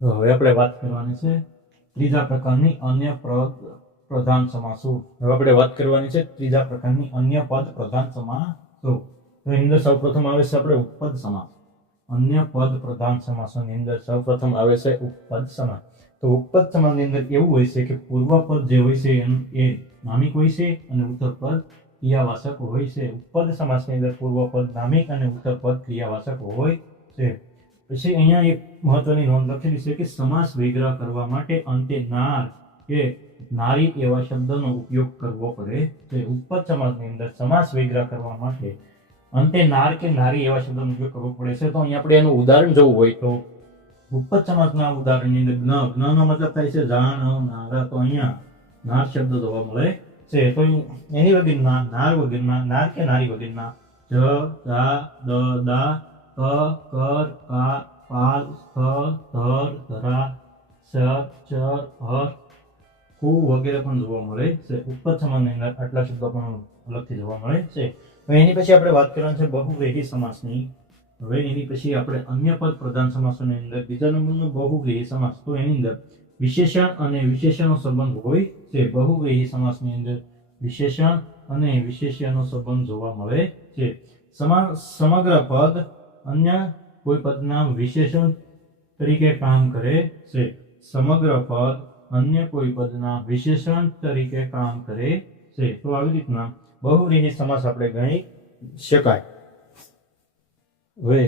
તો હવે આપણે વાત કરવાની છે ત્રીજા પ્રકારની અન્ય પદ પ્રધાન સમાસો. હવે આપણે વાત કરવાની છે ત્રીજા પ્રકારની અન્ય પદ પ્રધાન સમાસો. તો એની અંદર સૌપ્રથમ આવે છે આપણે ઉપપદ સમાસ. અન્ય પદ પ્રધાન સમાસોની અંદર સૌપ્રથમ આવે છે ઉપપદ સમાસ. તો ઉપપદ સમાસની અંદર એવું હોય છે કે પૂર્વપદ જે હોય છે એ નામિક હોય છે અને ઉત્તરપદ ક્રિયાવાચક હોય છે. ઉપપદ સમાસની અંદર પૂર્વપદ નામિક અને ઉત્તરપદ ક્રિયાવાચક હોય છે. પછી અહીંયા એક મહત્વની નોંધ લખેલી છે કે સમાસ વિગ્રહ કરવા માટે અંતે નાર કે નારી એવા શબ્દનો ઉપયોગ કરવો પડે છે. ઉપપદ સમાસની અંદર સમાસ વિગ્રહ કરવા માટે અંતે નાર કે નારી એવા શબ્દનો ઉપયોગ કરવો પડે છે. તો અહીંયા આપણે એનું ઉદાહરણ જોવું હોય તો ઉપપદ સમાસના ઉદાહરણની અંદર જ્ઞનો મતલબ થાય છે જાણ નારા. તો અહીંયા નાર શબ્દ જોવા મળે છે. તો એની વગરના નાર વગરના નાર કે નારી વગરના જ જા દ દા ક કર કા પાલ સ્થળ ધર ધરા સર ચર હર કુ વગેરે પણ જોવા મળે છે. ઉપપદ સમાસની અંદર આટલા શબ્દો પણ અલગથી જોવા મળે છે. એની પછી આપણે વાત કરવાની છે બહુવ્રીહી સમાસની. હવે એની પછી આપણે અન્ય પદ પ્રધાન સમાસોની અંદર બીજા નંબરનો બહુવ્રીહી સમાસ. તો એની અંદર વિશેષણ અને વિશેષણનો સંબંધ હોય છે. બહુવ્રીહી સમાસની અંદર વિશેષણ અને વિશેષ્યનો સંબંધ જોવા મળે છે. સમગ્ર પદ અન્ય કોઈ પદના વિશેષણ તરીકે કામ કરે છે. સમગ્ર પદ અન્ય કોઈ પદના વિશેષણ તરીકે કામ કરે છે. તો આવી રીતના બહુવ્રીહી સમાસ આપણે ગણી શકાય. હવે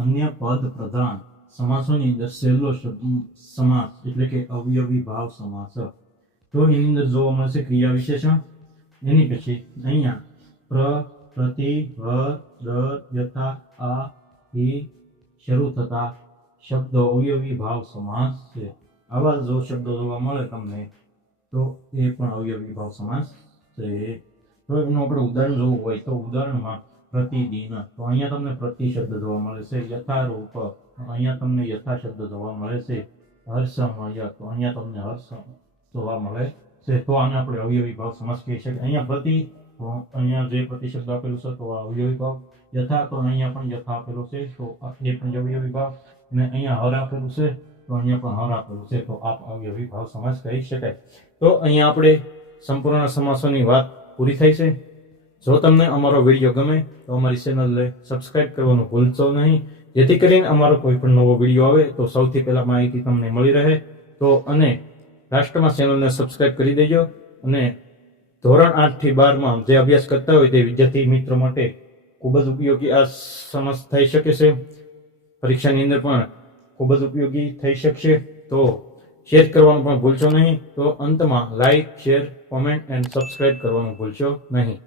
અન્ય પદ પ્રધાન સમાસોની અંદર છેલ્લો સમાસ એટલે કે અવયવી ભાવ સમાસ. તો એની અંદર જોવા મળશે ક્રિયા વિશેષણ. એની પછી અહીંયા પ્રતિ વર દર યથા આ થી શરૂ થતા શબ્દો અવયવી ભાવ સમાસ છે. આવા જો શબ્દો જોવા મળે તમને તો એ પણ અવયવી ભાવ સમાસ છે. તો એનું આપણે ઉદાહરણ જોવું હોય તો ઉદાહરણમાં પ્રતિદિન. તો અહીંયા તમને પ્રતિ શબ્દ જોવા મળે છે. યથારૂપ અહીંયા તમને યથા શબ્દ જોવા મળે છે. હર્ષમય તો અહીંયા તમને હર્ષ જોવા મળે છે. તો આને આપણે અવયવી ભાવ સમાસ કહી શકીએ. અહીંયા પ્રતિ અહીંયા જે પ્રતિ શબ્દ આપેલું છે તો અવયવી ભાવ. યથા તો અહીંયા પણ યથા આપેલું છે તો એ પણ અવયવી ભાવ. અને અહીંયા હર આપેલું છે તો અહીંયા પણ હર આપેલું છે તો આ અવયવી ભાવ સમાસ કહી શકાય. તો અહીંયા આપણે સંપૂર્ણ સમાસોની વાત પૂરી થઈ છે. જો તમને અમારો વિડીયો ગમે તો અમારી ચેનલને સબસ્ક્રાઇબ કરવાનું ભૂલશો નહીં, જેથી કરીને અમારો કોઈ પણ નવો વિડીયો આવે તો સૌથી પહેલા માહિતી તમને મળી રહે. તો અને લાસ્ટમાં ચેનલને સબસ્ક્રાઇબ કરી દેજો. અને ધોરણ 8 થી 12 જે અભ્યાસ કરતા હોય તે વિદ્યાર્થી મિત્રો માટે ખૂબ જ ઉપયોગી આ સમાસ થઈ શકે છે. પરીક્ષાની અંદર પણ ખૂબ જ ઉપયોગી થઈ શકશે. તો શેર કરવાનું પણ ભૂલશો નહીં. તો અંતમાં like, share, comment and subscribe કરવાનું ભૂલશો નહીં.